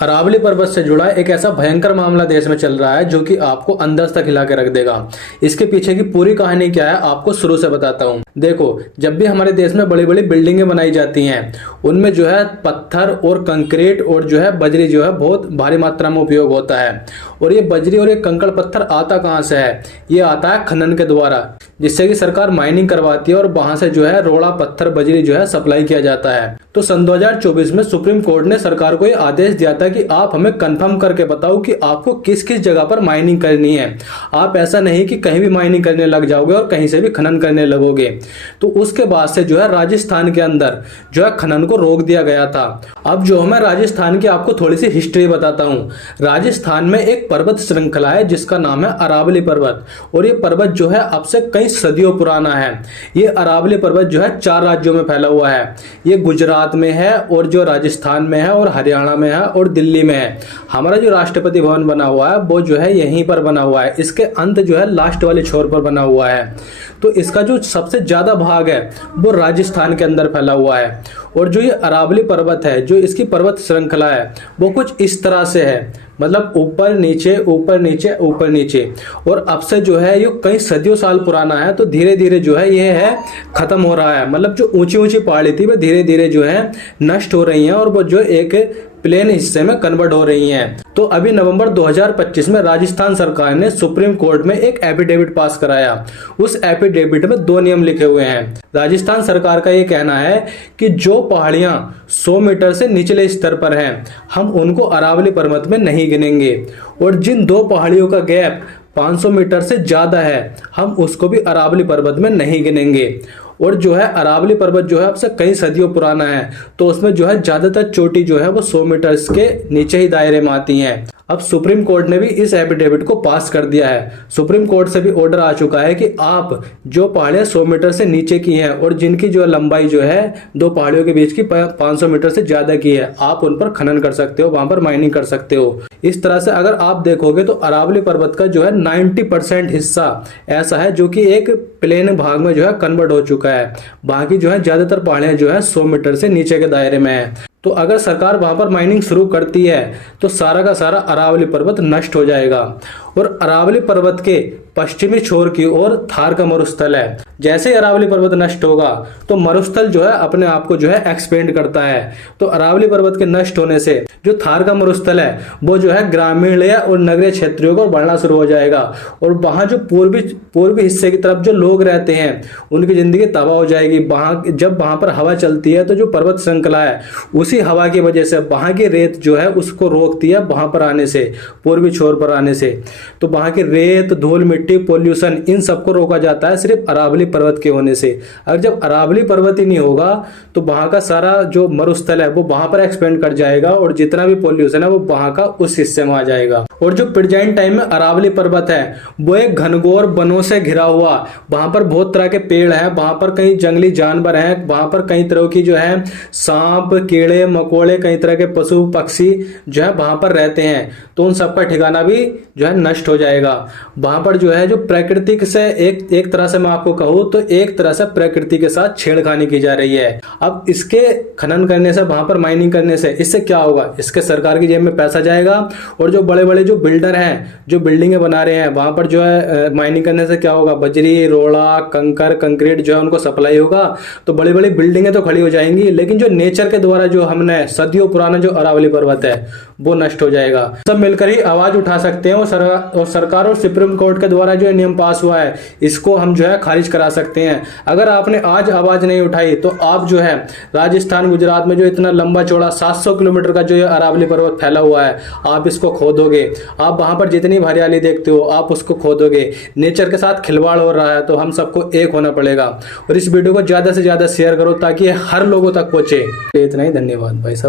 अरावली पर्वत से जुड़ा एक ऐसा भयंकर मामला देश में चल रहा है जो कि आपको अंदर तक हिला के रख देगा। इसके पीछे की पूरी कहानी क्या है आपको शुरू से बताता हूँ। देखो, जब भी हमारे देश में बड़ी बड़ी बिल्डिंगें बनाई जाती हैं उनमें जो है पत्थर और कंक्रीट और जो है बजरी जो है बहुत भारी मात्रा में उपयोग होता है। और ये बजरी और ये कंकड़ पत्थर आता कहाँ से है? ये आता है खनन के द्वारा, जिससे कि सरकार माइनिंग करवाती है और वहां से जो है रोड़ा पत्थर बजरी जो है सप्लाई किया जाता है। तो सन 2024 में सुप्रीम कोर्ट ने सरकार को ये आदेश दिया था कि आप हमें कंफर्म करके बताओ कि आपको किस किस जगह पर माइनिंग करनी है। आप ऐसा नहीं कि कहीं भी माइनिंग करने लग जाओगे और कहीं से भी खनन करने लगोगे। तो उसके बाद से जो है राजस्थान के अंदर जो है खनन को रोक दिया गया था। अब जो मैं राजस्थान की आपको थोड़ी सी हिस्ट्री बताता हूँ। राजस्थान में एक पर्वत श्रृंखला है जिसका नाम है अरावली पर्वत, और ये पर्वत जो है अब से कई सदियों पुराना है। ये अरावली पर्वत जो है 4 राज्यों में फैला हुआ है। ये गुजरात में है और जो राजस्थान में है और हरियाणा में है और दिल्ली में है। हमारा जो राष्ट्रपति भवन बना हुआ है वो जो है यहीं पर बना हुआ है। इसके अंत जो है लास्ट वाले छोर पर बना हुआ है। तो इसका जो सबसे ज्यादा भाग है वो राजस्थान के अंदर फैला हुआ है। और जो ये अरावली पर्वत है, जो इसकी पर्वत श्रृंखला है, वो कुछ इस तरह से है, मतलब ऊपर नीचे ऊपर नीचे ऊपर नीचे। और अब से जो है ये कई सदियों साल पुराना है। तो धीरे धीरे जो है ये है खत्म हो रहा है। मतलब जो ऊंची ऊंची पहाड़ी थी वो धीरे धीरे जो है नष्ट हो रही हैं और वो जो एक प्लेन हिस्से में कन्वर्ट हो रही हैं। तो अभी नवंबर 2025 में राजस्थान सरकार ने सुप्रीम कोर्ट में एक एफिडेविट पास कराया। उस एफिडेविट में 2 नियम लिखे हुए हैं। राजस्थान सरकार का ये कहना है कि जो पहाड़ियां 100 मीटर से निचले स्तर पर हैं, हम उनको अरावली पर्वत में नहीं गिनेंगे। और जिन 2 पहाड़ियों का गैप 500 मीटर से ज्यादा है, हम उसको भी अरावली पर्वत में नहीं गिनेंगे। और जो है अरावली पर्वत जो है अब से कई सदियों पुराना है, तो उसमें जो है ज्यादातर चोटी जो है वो 100 मीटर के नीचे ही दायरे में आती हैं। अब सुप्रीम कोर्ट ने भी इस एफिडेविट को पास कर दिया है। सुप्रीम कोर्ट से भी ऑर्डर आ चुका है कि आप जो पहाड़ियां 100 मीटर से नीचे की हैं और जिनकी जो लंबाई जो है 2 पहाड़ियों के बीच की 500 मीटर से ज्यादा की है, आप उन पर खनन कर सकते हो, वहां पर माइनिंग कर सकते हो। इस तरह से अगर आप देखोगे तो अरावली पर्वत का जो है 90% हिस्सा ऐसा है जो कि एक प्लेन भाग में जो है कन्वर्ट हो चुका है। बाकी जो है ज्यादातर पहाड़ियां जो है 100 मीटर से नीचे के दायरे में है। तो अगर सरकार वहां पर माइनिंग शुरू करती है तो सारा का सारा अरावली पर्वत नष्ट हो जाएगा। और अरावली पर्वत के पश्चिमी छोर की ओर थार का मरुस्थल है। जैसे ही अरावली पर्वत नष्ट होगा तो मरुस्थल जो है अपने आप को जो है एक्सपेंड करता है। तो अरावली पर्वत के नष्ट होने से जो थार का मरुस्थल है वो जो है ग्रामीण और नगरीय क्षेत्रों को बढ़ना शुरू हो जाएगा। और वहां जो पूर्वी हिस्से की तरफ जो लोग रहते हैं उनकी जिंदगी तबाह हो जाएगी। जब वहां पर हवा चलती है तो जो पर्वत श्रृंखला है उसी हवा की वजह से वहां की रेत जो है उसको रोकती है वहां पर आने से, पूर्वी छोर पर आने से। तो वहां की रेत, धूल मिट्टी, पोल्यूशन, इन सबको रोका जाता है सिर्फ अरावली पर्वत के होने से। अगर जब अरावली पर्वत ही नहीं होगा तो वहां का सारा जो मरुस्थल है वो वहां पर एक्सपेंड कर जाएगा और जितना भी पोल्यूशन है वो वहां का उस हिस्से में आ जाएगा। और जो प्रेजेंट टाइम में अरावली पर्वत है वो एक घनघोर वनों से घिरा हुआ, वहां पर बहुत तरह के पेड़ हैं, वहां पर कई जंगली जानवर हैं, वहां पर कई तरह की जो है सांप, कीड़े मकोड़े, कई तरह के पशु पक्षी जो है वहां पर रहते हैं। तो उन सबका ठिकाना भी जो है नष्ट हो जाएगा। वहां पर जो है जो प्राकृतिक से एक तरह से मैं आपको कहूं तो एक तरह से प्रकृति के साथ छेड़खानी की जा रही है। अब इसके खनन करने से, वहां पर माइनिंग करने से इससे क्या होगा? इसके सरकार की जेब में पैसा जाएगा। और जो बड़े बड़े जो बिल्डर हैं जो बिल्डिंगें बना रहे हैं वहां पर जो है माइनिंग करने से क्या होगा? बजरी, रोड़ा, कंकर, कंक्रीट जो है उनको सप्लाई होगा। तो बड़ी बड़ी बिल्डिंगें तो खड़ी हो जाएंगी, लेकिन जो नेचर के द्वारा जो हमने सदियों पुराना जो अरावली पर्वत है वो नष्ट हो जाएगा। सब मिलकर ही आवाज उठा सकते हैं और सरकार और सुप्रीम कोर्ट के द्वारा जो नियम पास हुआ है इसको हम जो है खारिज करा सकते हैं। अगर आपने आज आवाज नहीं उठाई तो आप जो है राजस्थान, गुजरात में जो इतना लंबा चौड़ा 700 किलोमीटर का जो ये अरावली पर्वत फैला हुआ है आप इसको खो दोगे। आप वहां पर जितनी हरियाली देखते हो आप उसको खो दोगे। नेचर के साथ खिलवाड़ हो रहा है, तो हम सबको एक होना पड़ेगा। और इस वीडियो को ज्यादा से ज्यादा शेयर करो ताकि हर लोगों तक पहुंचे। इतना ही, धन्यवाद भाई साहब।